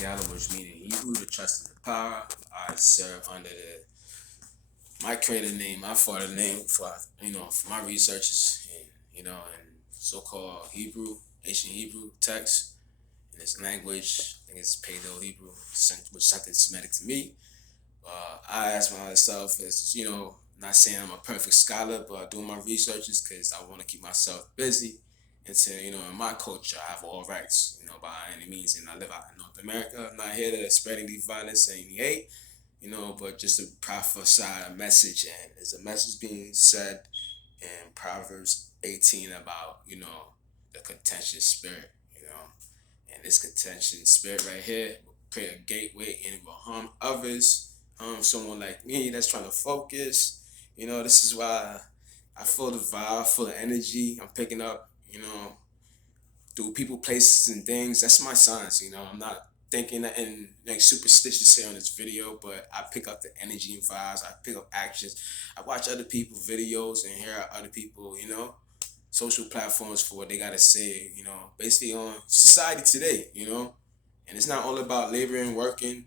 Yahweh, which means in Hebrew, the trust in the power. I serve under my creator name, my father name for for my researches and so-called Hebrew, ancient Hebrew text in this language. I think it's Paleo Hebrew, which is something Semitic to me. I ask myself, as not saying I'm a perfect scholar, but doing my researches because I want to keep myself busy. And to, in my culture, I have all rights, by any means. And I live out in North America. I'm not here to spread any violence and any hate, but just to prophesy a message. And there's a message being said in Proverbs 18 about, the contentious spirit, And this contentious spirit right here will create a gateway and it will harm others. Someone like me that's trying to focus. This is why I feel the vibe, feel the energy I'm picking up, through people, places, and things. That's my signs, I'm not thinking that in like superstitious here on this video, but I pick up the energy and vibes. I pick up actions. I watch other people's videos and hear other people, social platforms for what they gotta say, basically on society today, And it's not all about laboring, working,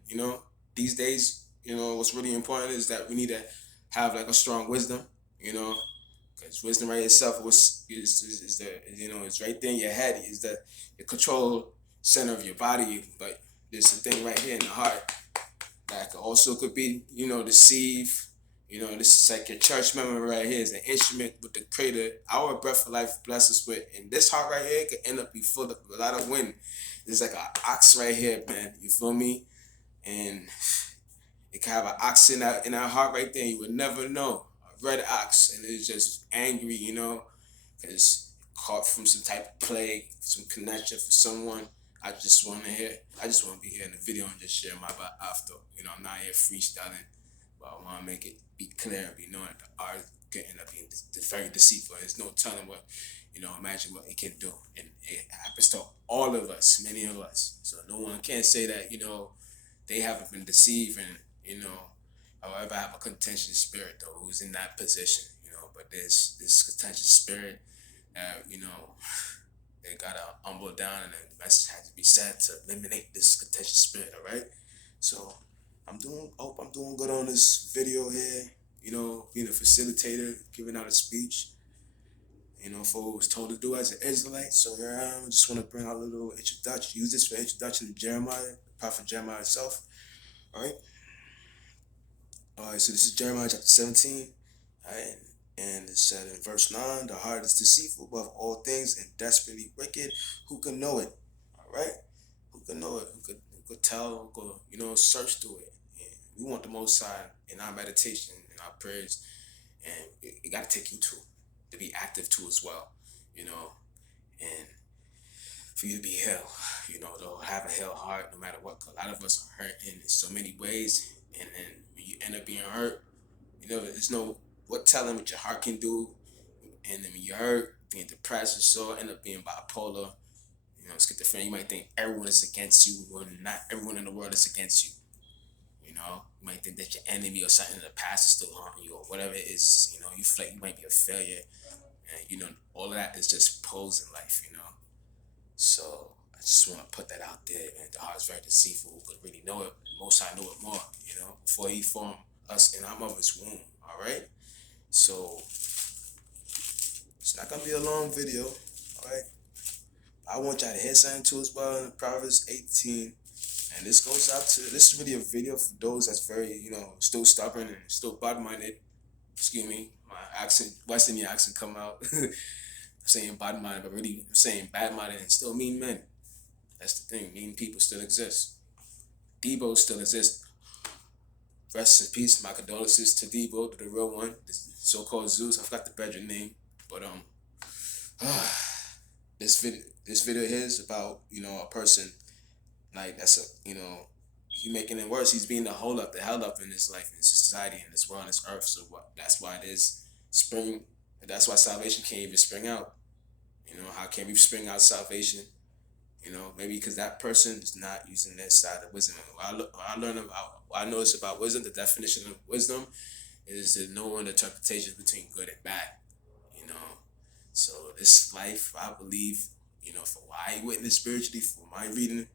These days, what's really important is that we need to have like a strong wisdom, because wisdom right itself is the it's right there in your head, is the control center of your body, but there's a thing right here in the heart that also could be, deceive. This is like your church member right here is an instrument with the creator. Our breath of life bless us with. And this heart right here could end up be full of a lot of wind. There's like an ox right here, man. You feel me? And it can have an ox in our heart right there. You would never know. A red ox. And it's just angry, because caught from some type of plague, some connection for someone. I just want to be here in the video and just share my after. I'm not here freestyling, but I want to make it be clear and be known that the art can end up being very deceitful. There's no telling what, imagine what it can do. And it happens to all of us, many of us. So no one can say that, they haven't been deceived and, however, have a contentious spirit, though, who's in that position, But there's this contentious spirit that, they gotta humble down, and the message has to be said to eliminate this contentious spirit. All right. So hope I'm doing good on this video here. Being a facilitator, giving out a speech. For what was told to do as an Israelite. So here I am. Just want to bring out a little introduction. Use this for introduction to Jeremiah, the prophet Jeremiah himself. All right. All right. So this is Jeremiah chapter 17. All right. And it said in verse 9, the heart is deceitful above all things and desperately wicked. Who can know it? All right? Who can know it? Who could tell? Who could, search through it? And we want the Most High in our meditation, in our prayers. And it got to take you to be active too as well, And for you to be healed, to have a healed heart no matter what. A lot of us are hurt in so many ways. And then when you end up being hurt, there's no what telling what your heart can do. And then when you're hurt, being depressed or so, end up being bipolar, schizophrenia. You might think everyone is against you when not everyone in the world is against you. You might think that your enemy or something in the past is still haunting you or whatever it is. You might be a failure. And, all of that is just pose in life, So I just want to put that out there. And the heart is very deceitful. Who could really know it? Most I know it more, before he formed us in our mother's womb. All right. So it's not gonna be a long video, all right? I want y'all to hear something too as well in Proverbs 18. And this is really a video for those that's very, still stubborn and still bad-minded. Excuse me, my accent, West Indian accent come out. I'm saying bad-minded, but really I'm saying bad-minded and still mean men. That's the thing, mean people still exist. Debo still exists. Rest in peace, my condolences to Debo, to the real one, the so-called Zeus. I forgot the better name, but this video here is about a person like that's he making it worse. He's being held up in this life, in this society, in this world, in this earth. So that's why it is spring. That's why salvation can't even spring out. How can we spring out salvation? Maybe because that person is not using that side of wisdom. What I notice about wisdom, the definition of wisdom is to know an interpretation between good and bad. So this life, I believe, for what I witnessed spiritually, for my reading,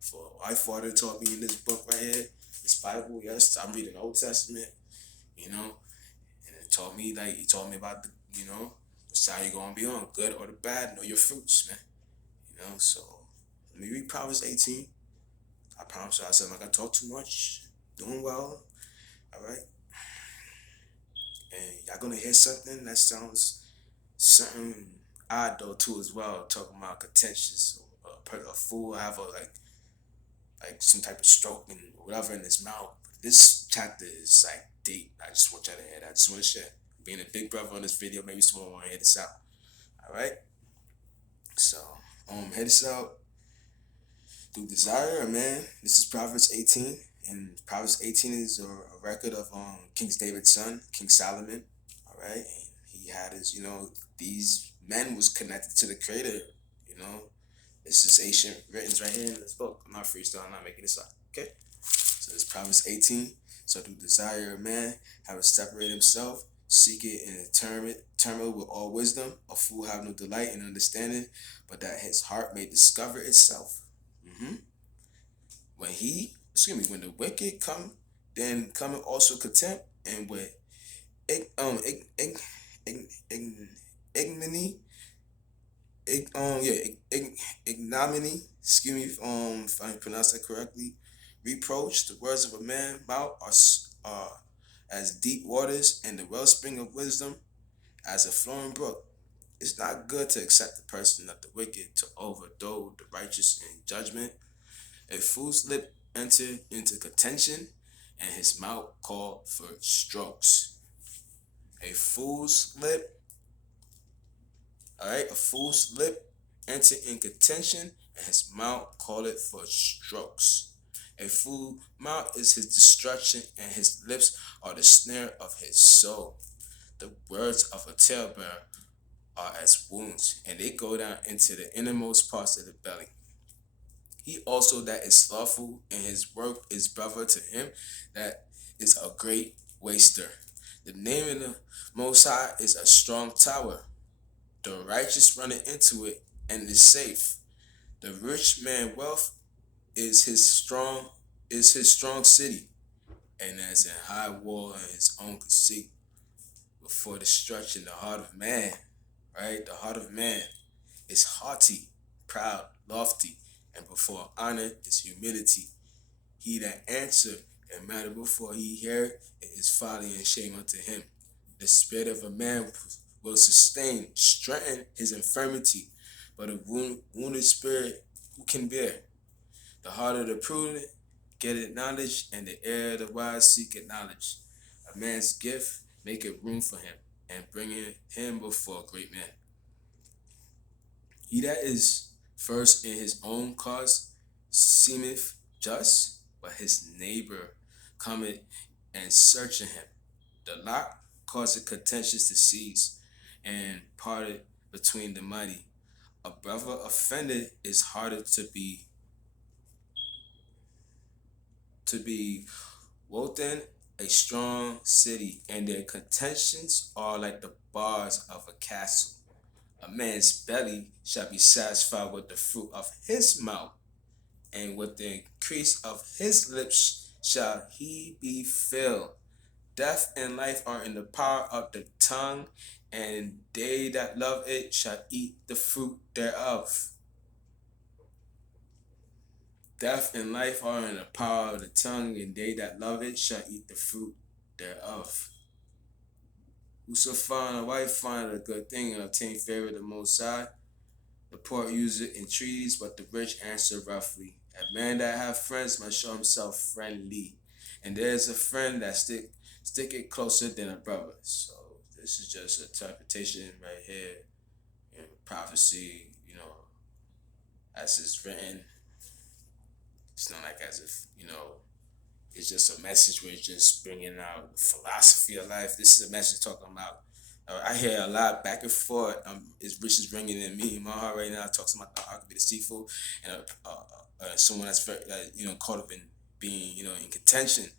For my father taught me in this book right here, this Bible. Yes, I'm reading Old Testament. And it taught me like he taught me about the side you're gonna be on, good or the bad. Know your fruits, man. So let me read Proverbs 18. I promise you, I said I'm not gonna talk too much. Doing well, all right. And y'all gonna hear something that sounds something odd though too as well. Talking about contentious, a fool have a like some type of stroke and whatever in his mouth. This chapter is like deep. I just want y'all to hear that. I just want to share. Being a big brother on this video, maybe someone want to hear this out. All right. So hear this out. Through desire, man. This is Proverbs 18, and Proverbs 18 is a record of King David's son, King Solomon. All right, and he had his, these men was connected to the Creator. You know, this is ancient writings right here in this book. I'm not freestyling. I'm not making this up. Okay, so it's Proverbs 18. So through desire, man, have to separate himself, seek it and determine with all wisdom. A fool have no delight in understanding, but that his heart may discover itself. Mm-hmm. When the wicked come, then cometh also contempt, and with ignominy, ignominy. Excuse me, if I pronounce that correctly. Reproach. The words of a man mouth are as deep waters, and the wellspring of wisdom as a flowing brook. It's not good to accept the person of the wicked, to overthrow the righteous in judgment. A fool's lip enter into contention, and his mouth call for strokes. A fool's lip, a fool's lip enter in contention, and his mouth call it for strokes. A fool's mouth is his destruction, and his lips are the snare of his soul. The words of a talebearer are as wounds, and they go down into the innermost parts of the belly. He also that is slothful in his work is brother to him that is a great waster. The name of the Most High is a strong tower. The righteous run into it and is safe. The rich man wealth is his strong city, and as a high wall in his own conceit. Before destruction, the heart of man, right? The heart of man is haughty, proud, lofty, and before honor is humility. He that answer a matter before he hear it is folly and shame unto him. The spirit of a man will sustain, strengthen his infirmity, but a wounded spirit who can bear? The heart of the prudent getteth knowledge, and the ear of the wise seeketh knowledge. A man's gift maketh room for him, and bringeth him before great men. He that is first in his own cause seemeth just, but his neighbor cometh and searching him. The lot causeth contentious to cease, and parted between the mighty. A brother offended is harder to be woten a strong city, and their contentions are like the bars of a castle. A man's belly shall be satisfied with the fruit of his mouth, and with the increase of his lips shall he be filled. Death and life are in the power of the tongue, and they that love it shall eat the fruit thereof. Death and life are in the power of the tongue, and they that love it shall eat the fruit thereof. Whoso find a wife find a good thing and obtain favor of the Most High. The poor use it entreaties, but the rich answer roughly. A man that have friends must show himself friendly, and there is a friend that stick it closer than a brother. So this is just interpretation right here, prophecy. As it's written. It's not like as if it's just a message where it's just bringing out the philosophy of life. This is a message talking about. I hear a lot back and forth. It's Rich is ringing in me. My heart right now talks about the heart could be deceitful, and someone that's very caught up in being in contention.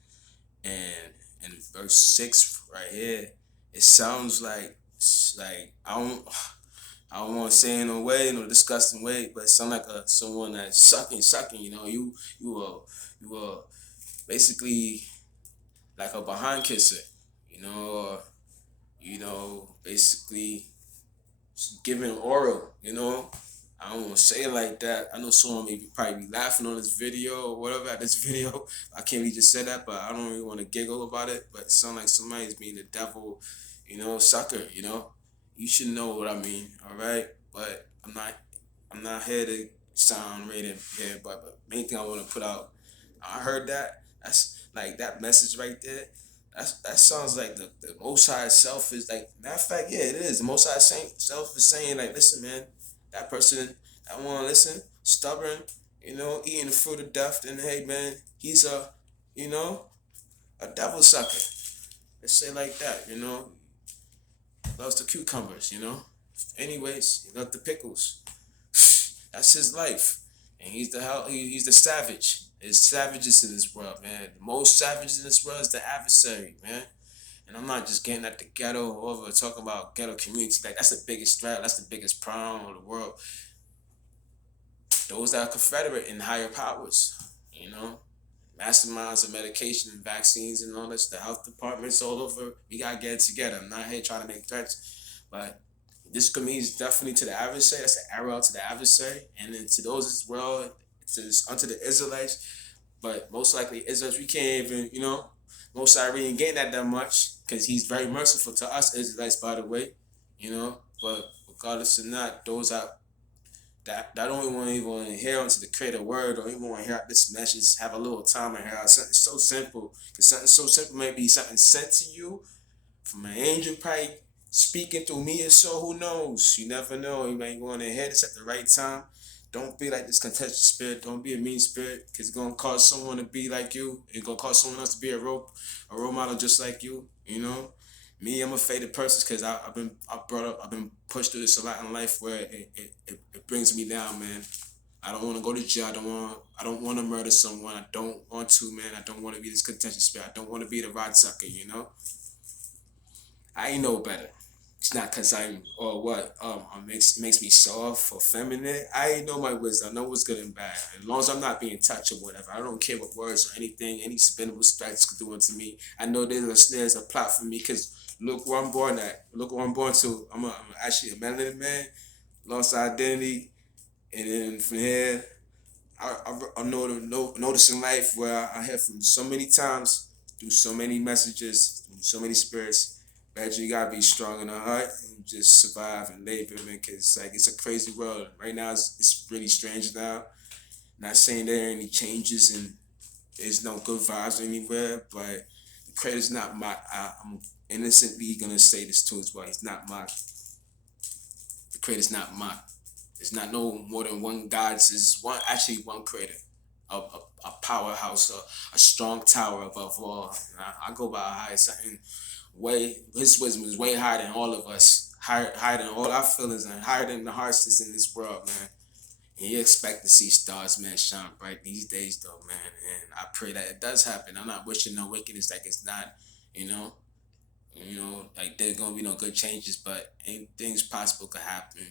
And in verse 6 right here, it sounds like I don't want to say in a way, in a disgusting way, but it sound like someone that's sucking. You know, you basically like a behind kisser. You know, or basically giving oral. You know, I don't want to say it like that. I know someone may probably be laughing on this video or whatever at this video. I can't really just say that, but I don't really want to giggle about it. But it sounds like somebody's being the devil, sucker. You should know what I mean, all right? But I'm not here to sound rated here. But main thing I want to put out, I heard that. That's like that message right there. That sounds like the Most High self is like. Matter of fact, yeah, it is. The Most High self is saying like, listen, man, that person that want to listen, stubborn, eating the fruit of death. Then hey, man, he's you know, a devil sucker. Let's say like that. Loves the cucumbers. Anyways, he loves the pickles. That's his life, and he's the hell. He's the savage. There's savages in this world, man. The most savage in this world is the adversary, man. And I'm not just getting at the ghetto or over talking about ghetto community. Like that's the biggest threat. That's the biggest problem of the world. Those that are confederate in higher powers, masterminds of medication and vaccines and all this. The health departments all over. We gotta get it together. I'm not here trying to make threats, but this community is definitely to the adversary. That's an arrow to the adversary, and then to those as well. Unto the Israelites, but most likely Israelites we can't even, most likely we ain't getting that much because he's very merciful to us Israelites, by the way, But regardless or not, those that don't even want to hear onto the creator word or even want to hear out this message, have a little time and hear out something so simple. Because something so simple may be something sent to you from an angel, probably speaking through me or so. Who knows? You never know. You might want to hear this at the right time. Don't be like this contentious spirit. Don't be a mean spirit, because it's gonna cause someone to be like you. It's gonna cause someone else to be a role model just like you. Me, I'm a faded person because I've been pushed through this a lot in life where it brings me down, man. I don't want to go to jail. I don't want to murder someone. I don't want to, man. I don't want to be this contentious spirit. I don't want to be the rod sucker. I know better. It's not because I'm or what makes me soft or feminine. I know my wisdom. I know what's good and bad. As long as I'm not being touched or whatever, I don't care what words or anything, any spinnable strikes could do unto me. I know there's a plot for me because look where I'm born at. Look where I'm born to. I'm actually a melanated man, lost identity, and then from here, I notice in life where I hear from so many times through so many messages, through so many spirits. That you gotta be strong in the heart and just survive and labor, man. Cause like it's a crazy world right now. It's really strange now. Not saying there are any changes and there's no good vibes anywhere, but the creator's not mocked. I'm innocently gonna say this too as well. He's not mocked. The creator's not mocked. There's not no more than one God. There's one creator, a powerhouse, a strong tower above all. I go by a higher something. His wisdom is way higher than all of us, higher than all our feelings, and higher than the hearts that's in this world, man. And you expect to see stars, man, shine bright these days, though, man. And I pray that it does happen. I'm not wishing no wickedness like it's not, you know, like there's gonna be no good changes, but anything's possible could happen,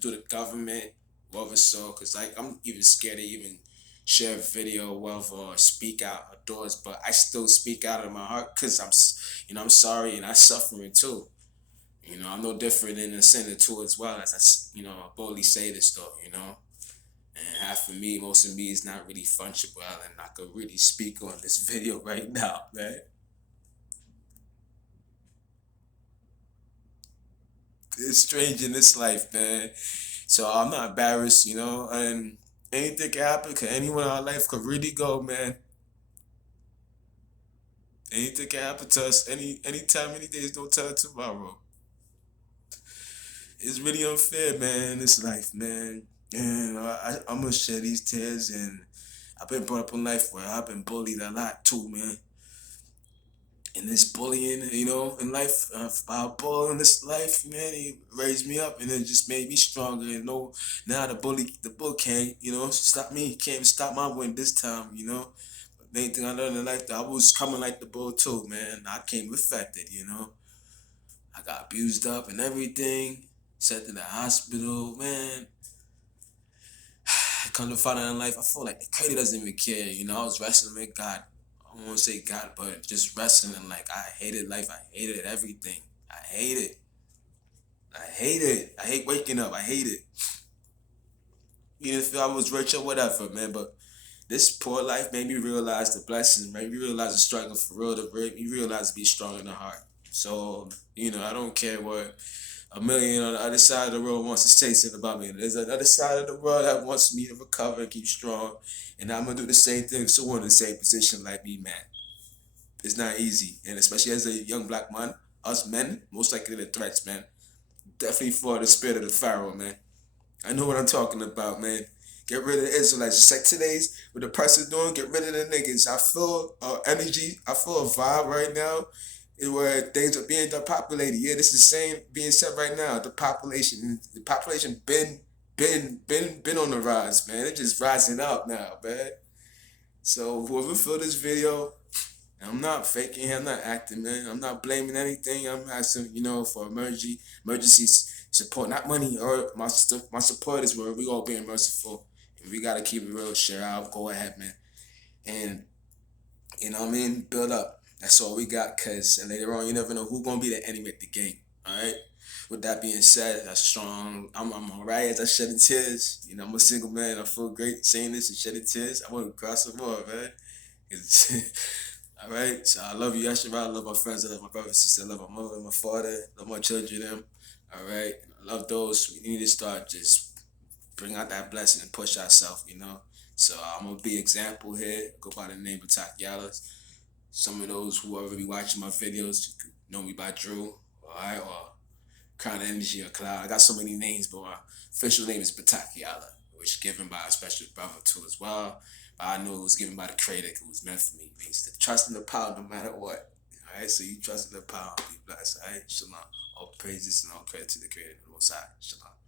through the government, whatever. So, cause like I'm even scared to even share a video of or speak out outdoors, but I still speak out of my heart because I'm sorry and I'm suffering too. I'm no different than a sinner too as well as I boldly say this though. And half of me, most of me is not really fungible, and I could really speak on this video right now, man. It's strange in this life, man. So I'm not embarrassed, and anything can happen. Cause anyone in our life could really go, man. Anything can happen to us anytime, any days. Don't tell it tomorrow. It's really unfair, man. This life, man. And I'm gonna shed these tears, and I've been brought up in life where I've been bullied a lot too, man. And this bullying, in life, by a bull in this life, man, he raised me up and it just made me stronger. Now the bull can't, stop me. He can't even stop my win this time. But the main thing I learned in life, that I was coming like the bull too, man. I came affected. I got abused up and everything. sent to the hospital, man. Come to find out in life, I feel like the creator doesn't even care. You know, I was wrestling with God. I don't want to say God, but just wrestling. Like, I hated life. I hated everything. I hate it. I hate it. I hate waking up. I hate it. Even if I was rich or whatever, man. But this poor life made me realize the blessings, made me realize the struggle for real, to made me realize to be strong in the heart. So, I don't care what a million on the other side of the world wants to say something about me. There's another side of the world that wants me to recover and keep strong. And I'm going to do the same thing. Someone in the same position like me, man. It's not easy. And especially as a young black man, us men, most likely the threats, man. Definitely for the spirit of the Pharaoh, man. I know what I'm talking about, man. Get rid of the Israelites. Just like today's, what the press is doing, get rid of the niggas. I feel energy. I feel a vibe right now where things are being depopulated. Yeah, this is the same being said right now. The population been on the rise, man. It's just rising up now, man. So whoever feel this video, I'm not faking, I'm not acting, man. I'm not blaming anything. I'm asking, for emergency support, not money or my support is where we all being merciful. And we gotta keep it real, share out, go ahead, man. And build up. That's all we got, cause later on you never know who's gonna be the enemy at the game. Alright? With that being said, that's strong. I'm alright as I shedding tears. I'm a single man. I feel great saying this and shedding tears. I want to cry some more, man. All right, so I love you, Yashara. I love my friends. I love my brothers and sisters. I love my mother and my father. I love my children. Them. All right, I love those. We need to start just bring out that blessing and push ourselves. So I'm gonna be example here. Go by the name of Takyalas. Some of those who already watching my videos know me by Drew. All right, or Crown Energy or Cloud. I got so many names, but my official name is Batakiala, which is given by a special brother too as well. But I know it was given by the creator who was meant for me. It means to trust in the power no matter what. Alright, so you trust in the power, be blessed. Alright, shalom. All praises and all credit to the creator, the Most High. Shalom.